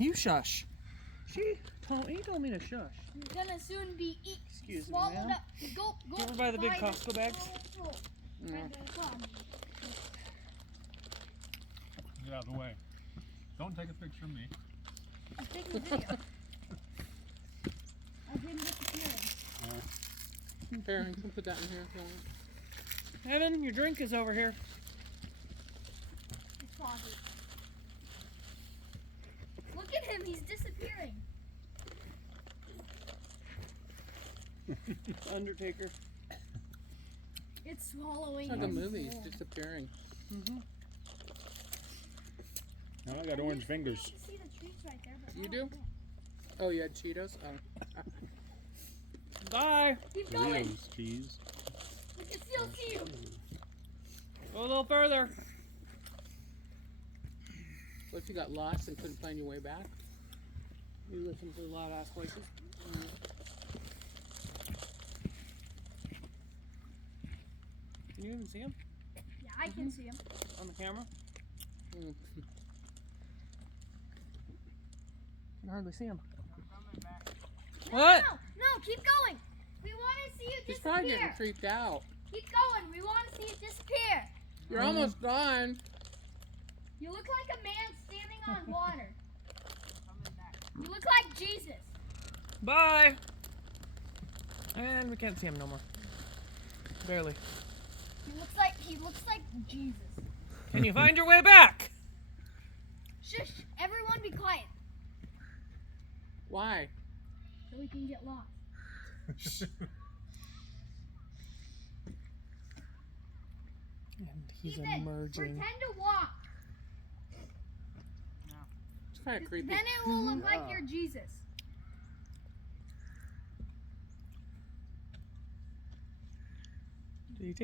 You shush. He told me to shush. He's gonna soon be Excuse me, swallowed ma'am. up. Go, You ever buy the big Costco bags? Yeah. Get out of the way. Don't take a picture of me. I'm taking a video. Of him disappearing. Here, you can put that in here if you want. Evan, your drink is over here. He's foggy. Look at him, he's disappearing. Undertaker. It's swallowing. It's like a his movie, he's soul. disappearing. Now I got orange fingers. You can see the trees right there, but You I do? don't think. Oh, you had Cheetos? Oh. Bye. Keep going. Doritos, cheese. We can still see you. Go a little further. What if you got lost and couldn't find your way back? You listen to loud ass voices. Can you even see him Yeah, I can see him. on the camera? Mm. I can hardly see him. No, What? no, keep going. We want to see you He's probably getting disappear. creeped out. Keep going. We want to see you disappear. You're almost gone. You look like a man standing on water. You look like Jesus. Bye. And we can't see him no more. Barely. He looks like Jesus. Can you find your way back? Shush! Everyone be quiet Why? so we can get lost. And he's Ethan, emerging. pretend to walk. It's kind of creepy. Then it will look like you're Jesus. Did he take